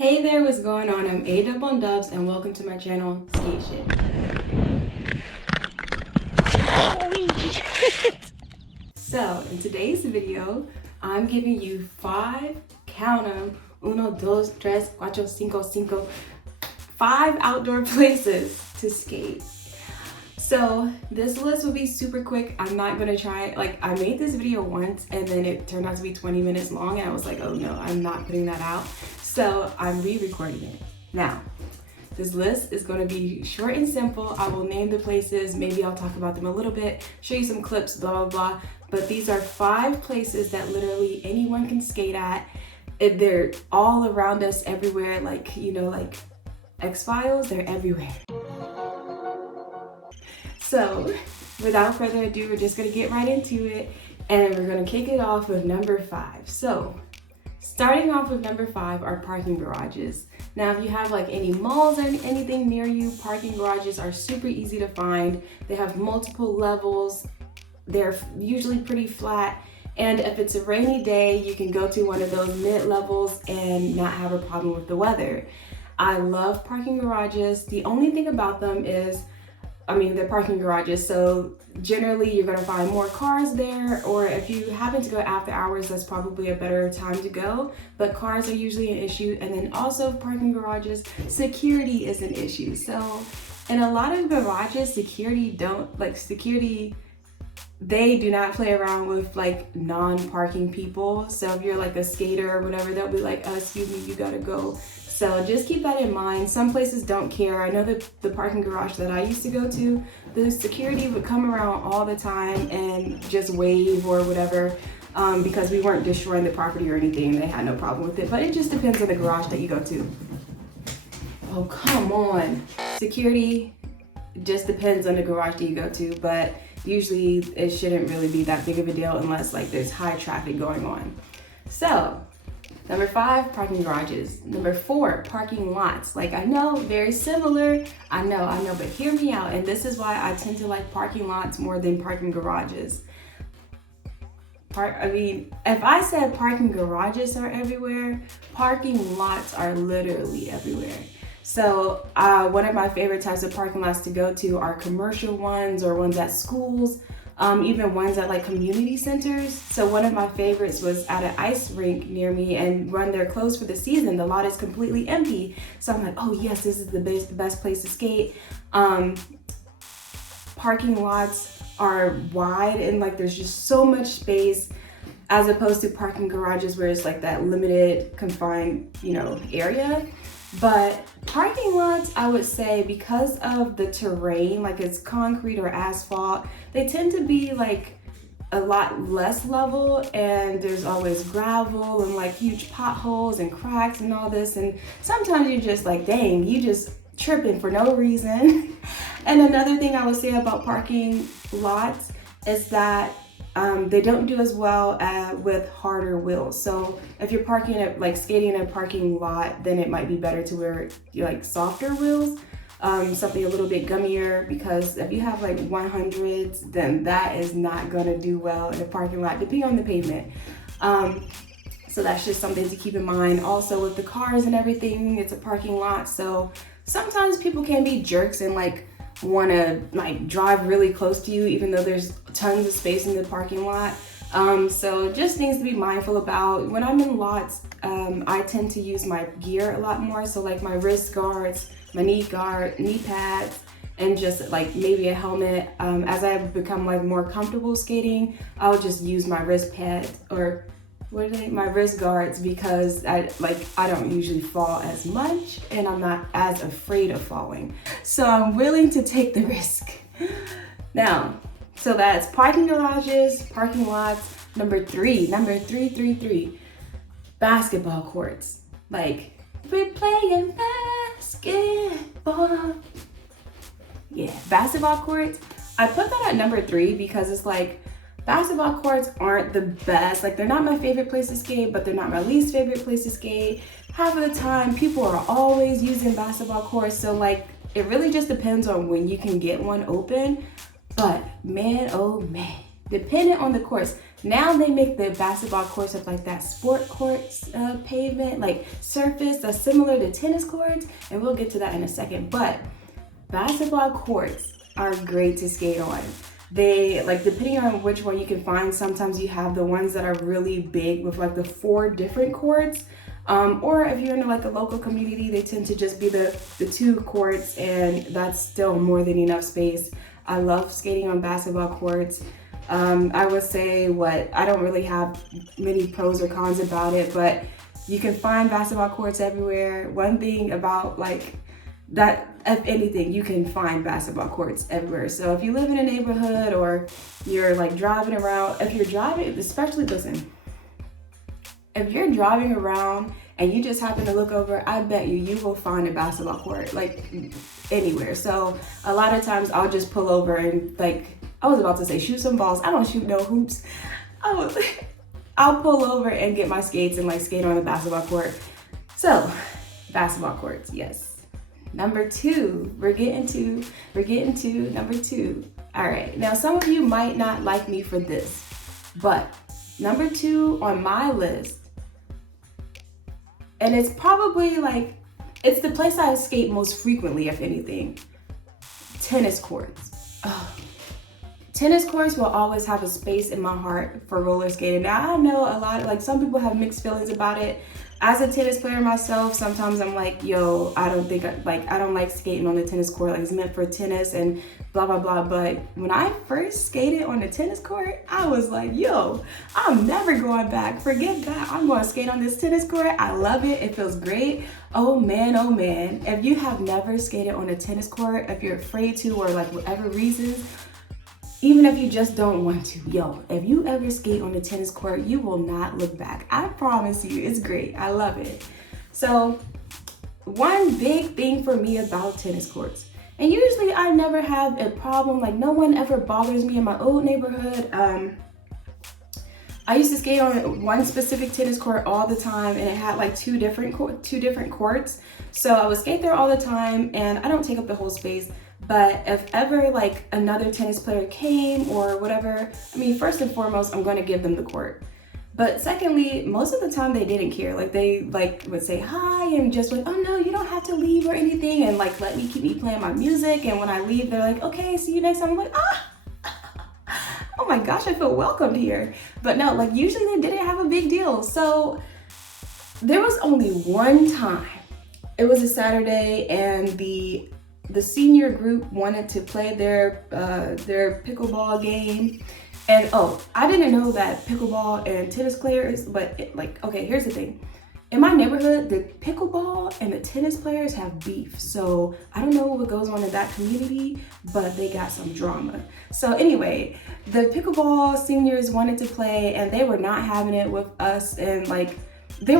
Hey there, what's going on? I'm A-Dub on Dubs and welcome to my channel, Skate Shit. So, in today's video, I'm giving you 5, count them, 1, 2, 3, 4, 5, 5 outdoor places to skate. So this list will be super quick. I'm not gonna try, I made this video once and then it turned out to be 20 minutes long and I was like, oh no, I'm not putting that out. So I'm re-recording it. Now, this list is gonna be short and simple. I will name the places, maybe I'll talk about them a little bit, show you some clips, blah, blah, blah. But these are 5 places that literally anyone can skate at. They're all around us everywhere, like X-Files, they're everywhere. So, without further ado, we're just gonna get right into it and we're gonna kick it off with number 5. So, starting off with number 5 are parking garages. Now, if you have any malls or anything near you, parking garages are super easy to find. They have multiple levels. They're usually pretty flat. And if it's a rainy day, you can go to one of those mid-levels and not have a problem with the weather. I love parking garages. The only thing about them is, they're parking garages, so generally you're gonna find more cars there, or if you happen to go after hours, that's probably a better time to go, but cars are usually an issue. And then also parking garages, security is an issue. So in a lot of garages, they do not play around with non-parking people. So if you're a skater or whatever, they'll be like, excuse me, you gotta go. So just keep that in mind. Some places don't care. I know that the parking garage that I used to go to, the security would come around all the time and just wave or whatever, because we weren't destroying the property or anything. They had no problem with it, but it just depends on the garage that you go to. Oh, come on. Security just depends on the garage that you go to, but usually it shouldn't really be that big of a deal unless there's high traffic going on. So, number 5, parking garages. Number 4, parking lots. I know, very similar. I know, but hear me out. And this is why I tend to like parking lots more than parking garages. If I said parking garages are everywhere, parking lots are literally everywhere. So one of my favorite types of parking lots to go to are commercial ones or ones at schools. Even ones at community centers. So one of my favorites was at an ice rink near me, and when they're closed for the season, the lot is completely empty. So I'm like, oh yes, this is the best place to skate. Parking lots are wide and there's just so much space, as opposed to parking garages where it's that limited, confined, area. But parking lots, I would say, because of the terrain, it's concrete or asphalt, they tend to be a lot less level, and there's always gravel and huge potholes and cracks and all this. And sometimes you're just dang, you just tripping for no reason. And another thing I would say about parking lots is that they don't do as well with harder wheels. So if you're skating in a parking lot, then it might be better to wear softer wheels, something a little bit gummier, because if you have 100s, then that is not gonna do well in a parking lot, depending on the pavement. So that's just something to keep in mind. Also with the cars and everything, it's a parking lot, so sometimes people can be jerks and want to drive really close to you, even though there's tons of space in the parking lot. So just things to be mindful about. When I'm in lots, I tend to use my gear a lot more. So my wrist guards, my knee pads, and just maybe a helmet. As I've become more comfortable skating, I'll just use my wrist pads or my wrist guards, because I don't usually fall as much and I'm not as afraid of falling. So I'm willing to take the risk. Now, so that's parking garages, parking lots. Number three, basketball courts. We're playing basketball. Yeah, basketball courts. I put that at number 3 because it's basketball courts aren't the best. They're not my favorite place to skate, but they're not my least favorite place to skate. Half of the time, people are always using basketball courts. So it really just depends on when you can get one open. But man, oh man, depending on the course. Now they make the basketball courts of like that sport courts pavement, like surface that's similar to tennis courts, and we'll get to that in a second. But basketball courts are great to skate on. They, like, depending on which one you can find, sometimes you have the ones that are really big with like the 4 different courts. Or if you're in like a local community, they tend to just be the 2 courts, and that's still more than enough space. I love skating on basketball courts. I would say I don't really have many pros or cons about it, but you can find basketball courts everywhere. One thing about like that, if anything, you can find basketball courts everywhere. So if you live in a neighborhood or you're like driving around, if you're driving, especially, listen, if you're driving around and you just happen to look over, I bet you will find a basketball court like anywhere. So a lot of times I'll just pull over and, like, I was about to say shoot some balls. I don't shoot no hoops. I'll pull over and get my skates and like skate on the basketball court. So basketball courts, yes. Number 2, we're getting to number 2. All right, now some of you might not like me for this, but number 2 on my list, and it's probably like, it's the place I skate most frequently, if anything, tennis courts. Oh. Tennis courts will always have a space in my heart for roller skating. Now I know a lot of, like, some people have mixed feelings about it. As a tennis player myself, sometimes I'm like, yo, I don't like skating on the tennis court, like it's meant for tennis and blah, blah, blah. But when I first skated on the tennis court, I was like, yo, I'm never going back. Forget that. I'm going to skate on this tennis court. I love it. It feels great. Oh man, if you have never skated on a tennis court, if you're afraid to, or like whatever reasons, even if you just don't want to, yo, if you ever skate on the tennis court, you will not look back. I promise you, it's great. I love it. So one big thing for me about tennis courts, and usually I never have a problem, like no one ever bothers me in my old neighborhood. I used to skate on one specific tennis court all the time, and it had like two different courts. So I would skate there all the time, and I don't take up the whole space. But if ever like another tennis player came or whatever, I mean, first and foremost, I'm going to give them the court. But secondly, most of the time they didn't care. Like they would say hi and just like, oh no, you don't have to leave or anything, and like keep me playing my music. And when I leave, they're like, okay, see you next time. I'm like, oh my gosh, I feel welcomed here. But no, like usually they didn't have a big deal. So there was only one time. It was a Saturday, and the senior group wanted to play their pickleball game. And I didn't know that pickleball and tennis players, but okay, here's the thing. In my neighborhood, the pickleball and the tennis players have beef. So I don't know what goes on in that community, but they got some drama. So anyway, the pickleball seniors wanted to play, and they were not having it with us. And like, there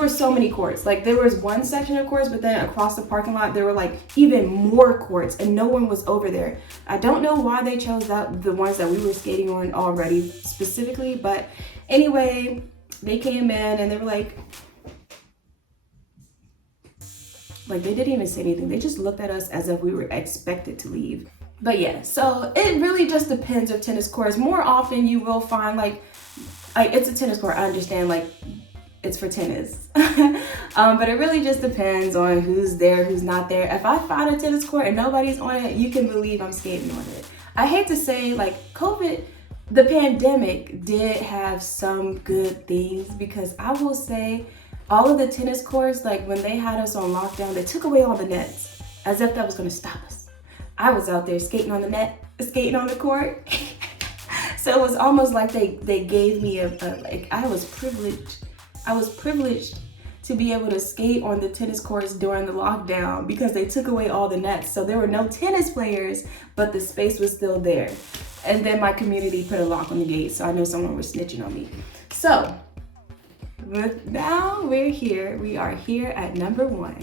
were so many courts. Like there was one section of courts, but then across the parking lot, there were like even more courts, and no one was over there. I don't know why they chose the ones that we were skating on already specifically, but anyway, they came in and they were like they didn't even say anything. They just looked at us as if we were expected to leave. But yeah, so it really just depends of tennis courts. More often you will find like it's a tennis court. I understand it's for tennis. But it really just depends on who's there, who's not there. If I find a tennis court and nobody's on it, you can believe I'm skating on it. I hate to say, COVID, the pandemic did have some good things, because I will say all of the tennis courts, when they had us on lockdown, they took away all the nets as if that was gonna stop us. I was out there skating on the net, skating on the court. So it was almost like they gave me I was privileged to be able to skate on the tennis courts during the lockdown, because they took away all the nets. So there were no tennis players, but the space was still there. And then my community put a lock on the gate, so I know someone was snitching on me. So now we are here at number one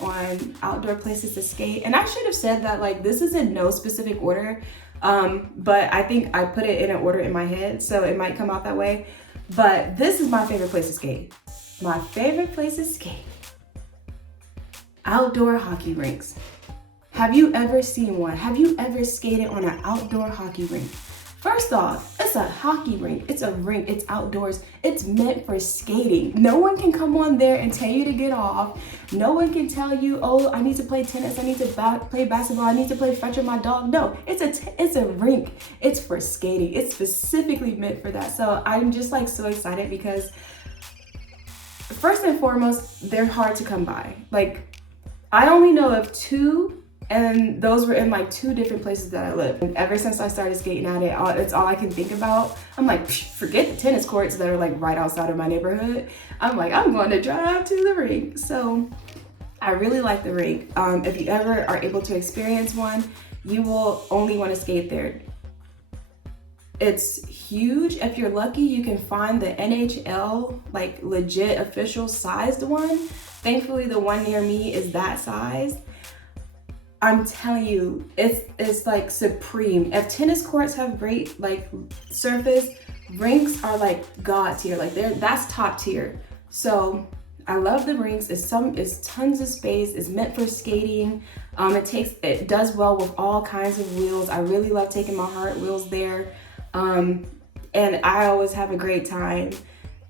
on outdoor places to skate. And I should have said that this is in no specific order, but I think I put it in an order in my head, so it might come out that way. But this is my favorite place to skate. My favorite place to skate. Outdoor hockey rinks. Have you ever seen one? Have you ever skated on an outdoor hockey rink? First off, it's a hockey rink. It's a rink. It's outdoors. It's meant for skating. No one can come on there and tell you to get off. No one can tell you, oh, I need to play tennis. I need to play basketball. I need to play fetch with my dog. No, it's a rink. It's for skating. It's specifically meant for that. So I'm just like so excited because first and foremost, they're hard to come by. Like, I only know of 2, and those were in like 2 different places that I live. And ever since I started skating at it, it's all I can think about. I'm like, forget the tennis courts that are like right outside of my neighborhood. I'm like, I'm going to drive to the rink. So I really like the rink. If you ever are able to experience one, you will only want to skate there. It's huge. If you're lucky, you can find the NHL, like legit official sized one. Thankfully, the one near me is that size. I'm telling you, it's like supreme. If tennis courts have great like surface, rinks are like god tier. Like that's top tier. So I love the rinks. It's tons of space. It's meant for skating. It does well with all kinds of wheels. I really love taking my hard wheels there. And I always have a great time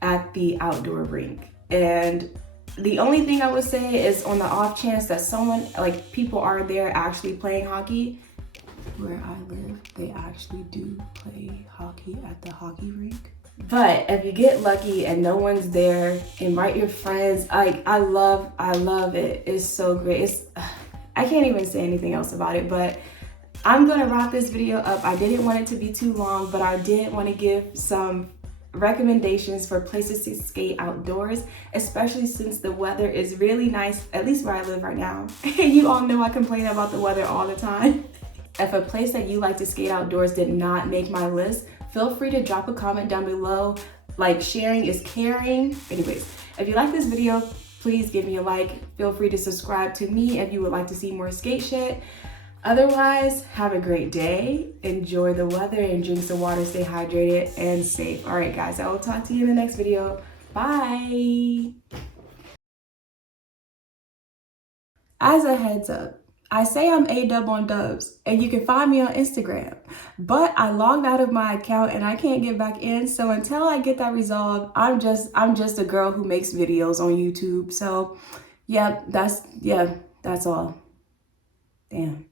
at the outdoor rink. And the only thing I would say is on the off chance that people are there actually playing hockey. Where I live, they actually do play hockey at the hockey rink. But if you get lucky and no one's there, invite your friends. I love it. It's so great. I can't even say anything else about it, but I'm gonna wrap this video up. I didn't want it to be too long, but I did want to give some recommendations for places to skate outdoors, especially since the weather is really nice, at least where I live right now. And you all know I complain about the weather all the time. If a place that you like to skate outdoors did not make my list, feel free to drop a comment down below. Like, sharing is caring. Anyways, if you like this video, please give me a like. Feel free to subscribe to me if you would like to see more skate shit. Otherwise, have a great day, enjoy the weather, and drink some water, stay hydrated and safe. All right, guys, I will talk to you in the next video. Bye. As a heads up, I say I'm A-Dub on Dubs, and you can find me on Instagram, but I logged out of my account and I can't get back in. So until I get that resolved, I'm just a girl who makes videos on YouTube. So yeah, that's all. Damn.